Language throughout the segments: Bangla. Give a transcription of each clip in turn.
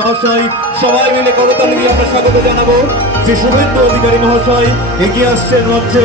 মহাশয়, সবাই মিলে করতালি দিয়ে আমরা স্বাগত জানাব। শ্রী শুভেন্দু অধিকারী মহাশয় এগিয়ে আসছেন মঞ্চে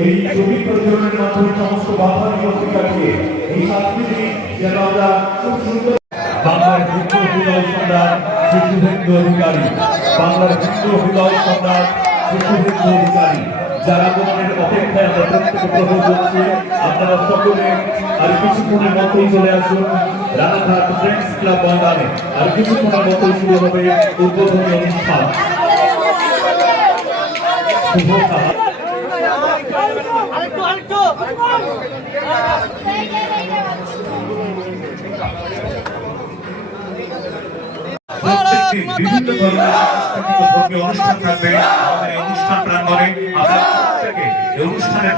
এই ছবি প্রযোজনের মাধ্যমে সমস্ত বাধা বিপত্তি এই সাংস্কৃতিক যেন আমরা খুব সুন্দর বাংলার হিন্দু হৃদয় সম্রাট শ্রী অধিকারী, বাংলার হিন্দু হৃদয় সম্রাট শ্রী অধিকারী, যারা আগমনের অপেক্ষায় আমরা প্রত্যেকে প্রহর করছি। আপনারা সকলে আর কিছুক্ষণের মধ্যেই চলে আসুন রানাঘাট ফ্রেন্ডস ক্লাব ময়দানে আর কিছুক্ষণের মধ্যেই শুরু হবে উদ্বোধনী অনুষ্ঠান। শুভ বিভিন্ন ধরনের ধর্মীয় অনুষ্ঠান থাকবে আমাদের এই অনুষ্ঠান প্রাঙ্গণে আপনারা প্রত্যেকে এই অনুষ্ঠানের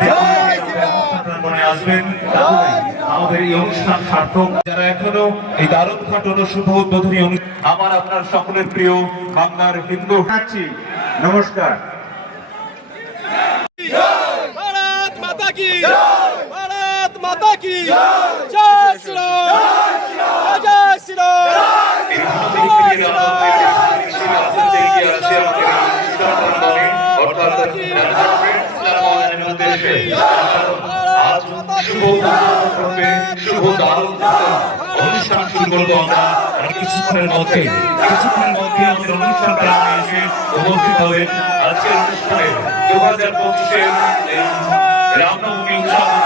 অনুষ্ঠান প্রাঙ্গণে আসবেন আমাদের এই অনুষ্ঠান সার্থক। যারা এখনও এই দারুণ ঘটন শুভ উদ্বোধনী অনুষ্ঠান আমার আপনার সকলের প্রিয় বাংলার হিন্দু নমস্কার। ভারত মাতা কি মাতা কি জয় শ্রীরাম জয় শ্রীরাম অনুষ্ঠান শুরু করব আমরা কিছুক্ষণের মধ্যে কিছুক্ষণের মধ্যে আমাদের রামনবমী উৎসব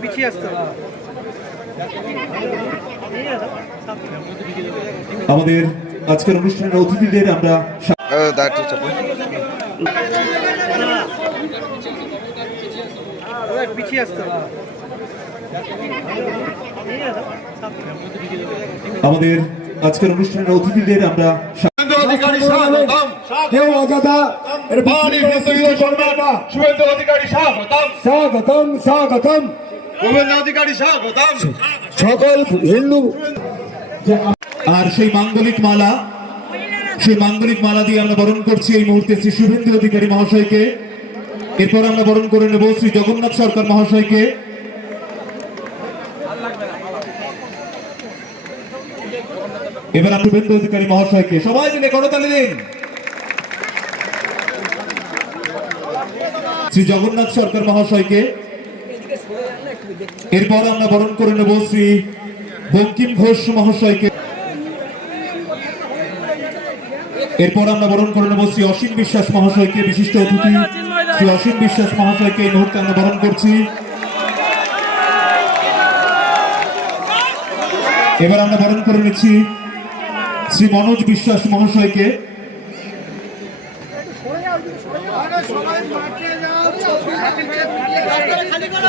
পিছিয়ে আসতে আমাদের আজকের অনুষ্ঠানের অতিথিদের আমরা পিছিয়ে আসতে আমাদের আজকের অনুষ্ঠানের অতিথিদের আমরা কেউ অযথা স্বাগতম স্বাগতম। সকল হিন্দু আর সেই মাঙ্গলিক মালা, সেই মাঙ্গলিক মালা দিয়ে আমরা বরণ করছি এই মুহূর্তে শ্রী শুভেন্দু অধিকারী মহাশয়কে। এরপর আমরা বরণ করে নেব শ্রী জগন্নাথ সরকার মহাশয়কে। এবার শুভেন্দু অধিকারী মহাশয়কে। সবাই মিলে করতালি দিন। শ্রী জগন্নাথ সরকার মহাশয়কে এরপর আমরা বরণ করে নেব শ্রী বঙ্কিম ঘোষ মহাশয়কে। এরপর আমরা বরণ করে নেব শ্রী অসীম বিশ্বাস মহাশয়কে, বিশিষ্ট অতিথি শ্রী অসীম বিশ্বাস মহাশয়কে। এই মুহূর্তে আমরা বরণ করছি। এবার আমরা বরণ করে নিচ্ছি শ্রী মনোজ বিশ্বাস মহাশয়কে।